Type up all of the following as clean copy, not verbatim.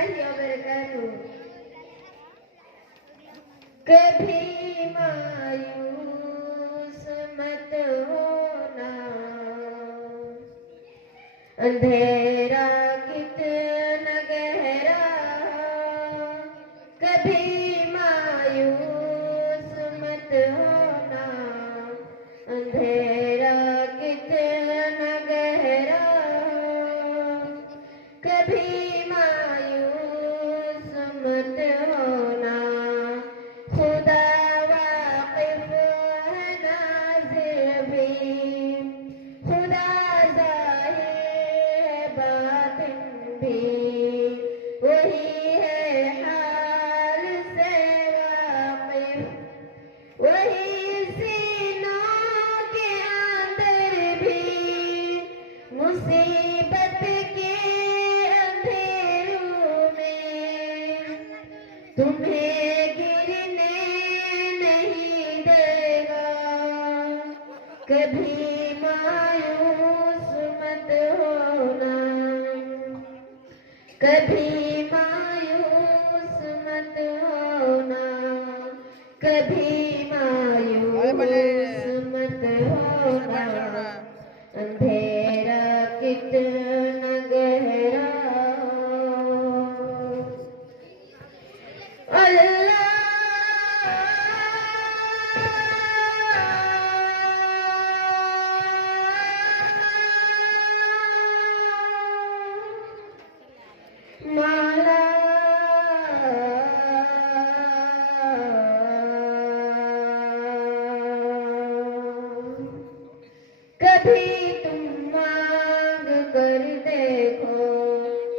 वबरकातुहू। कभी मायूस मत होना, अंधेरा कितना गहरा, कभी मायूस मत होना, अंधेरा कितना गहरा, कभी मायूस मत होना। खुदा वाकिफ है नाज़िर भी, खुदा ज़ाहिर है बातिन भी, वही है हाल से वाकिफ, वही सीनों के अंदर भी, मुसीबत के अंधेरों में तुम्हें गिरने नहीं देगा। कभी मायूस मत होना, कभी मायूस मत होना, कभी मायूस मत होना, अंधेरा कितना गहरा। माला कभी तुम मांग कर देखो,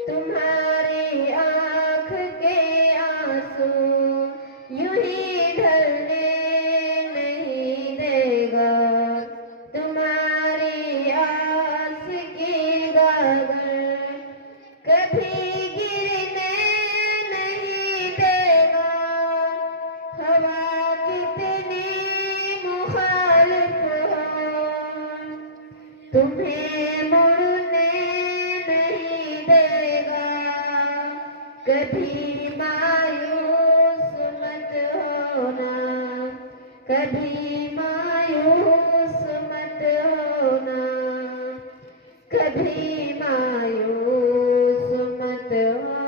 तुम्हारी आँख के आंसू यूं ही ढलने नहीं देगा। तुम्हारी आस की गागर कभी गिरने नहीं देगा। हवा कितनी मुखालिफ हो, तुम्हें मुड़ने नहीं देगा। कभी मायूस मत होना, कभी मायूस मत होना, कभी मायूस मत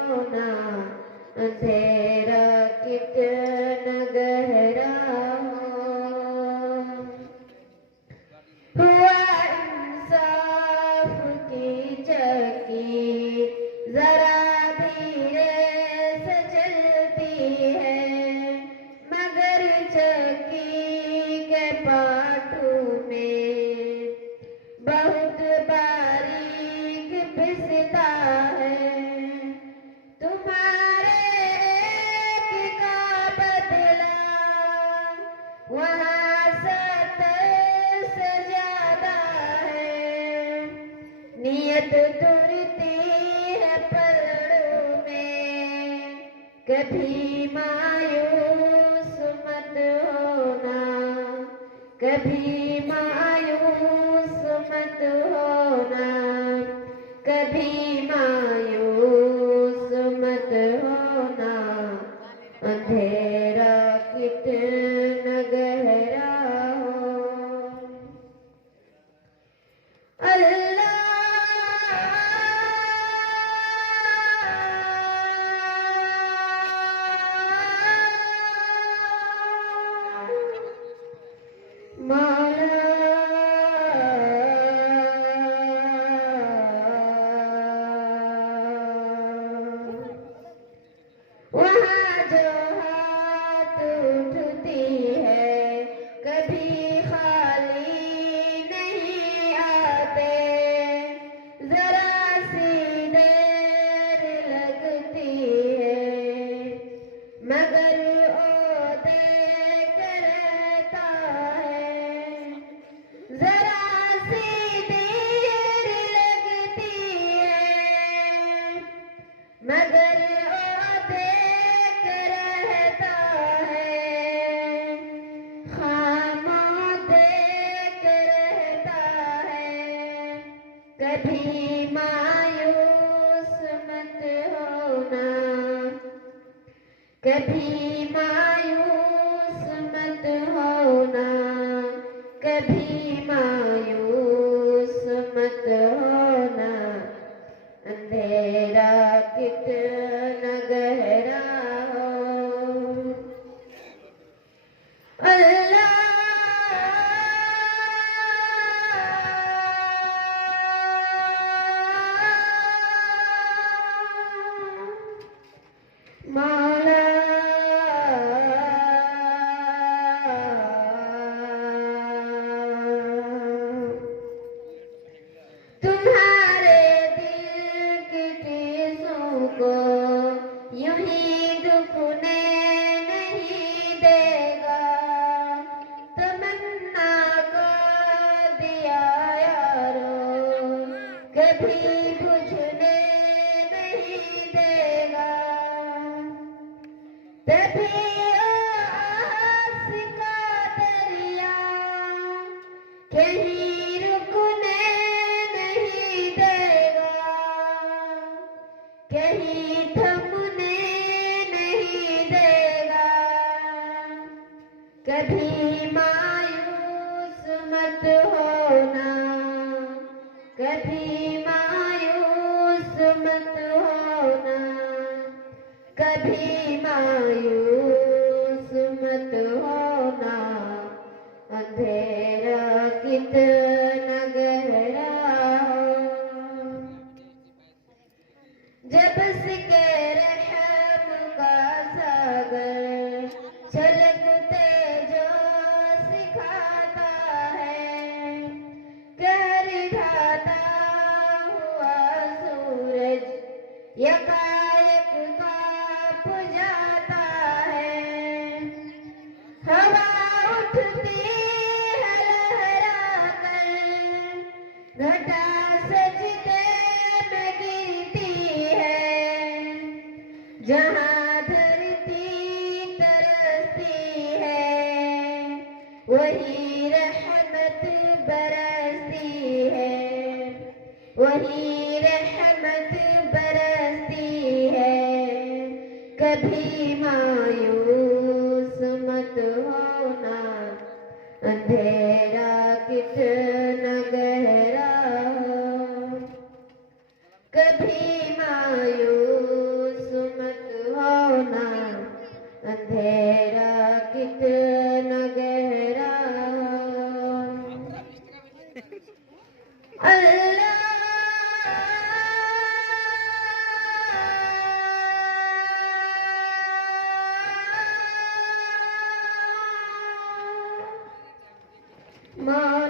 होना, अंधेरा कितना गहरा हुआ इंसाफ की चक्की, जरा धीरे से चलती है, मगर चक्की के पाटू में बहुत बारीक पिसता है। तुम्हारे एक का बदला वहाँ 70 से ज्यादा है। नियत तुरती है पलड़ों में, कभी मायूस मत होना, कभी मायूस मत होना, कभी मायूस मत होना, अंधेरा कितना गहरा हो। अल्लाह मौला वहाँ जो हाथ उठती है, कभी खाली नहीं आते। जरा सी देर लगती है, मगर ओ देख रहता है। जरा सी देर लगती है, मगर ओ देख रहता है। खामोश देख रहता है। कभी मायूस मत होना, कभी मायूस मत होना, कभी मायूस मत होना, अंधेरा कितना गहरा हो। अल्लाह मौला तुम्हारे दिल की टीसों को यूं ही दुखने नहीं देगा, तमन्ना को दिया यारो कभी बुझने नहीं देगा। तभी आस का दरिया कहीं रुकने नहीं देगा, कहीं थमने नहीं देगा। कभी मायूस मत होना, कभी मायूस मत होना, कभी मायूस मत होना, अंधेरा कितना गहरा हो। जब से के रहम का सागर छलकते जो सिखाता है, कहर ढाता हुआ सूरज यकायक कांप जाता है। हवा उठती है लहरा कर, घटा सजदे में गिरती है, जहाँ धरती तरसती है वही रहमत बरसती है, वही रहमत बरसती है। कभी मायूस मत होना, अंधेरा कितना गहरा हो। कभी मायूस मत होना, अंधेरा कितना गहरा हो। अल्लाह Ma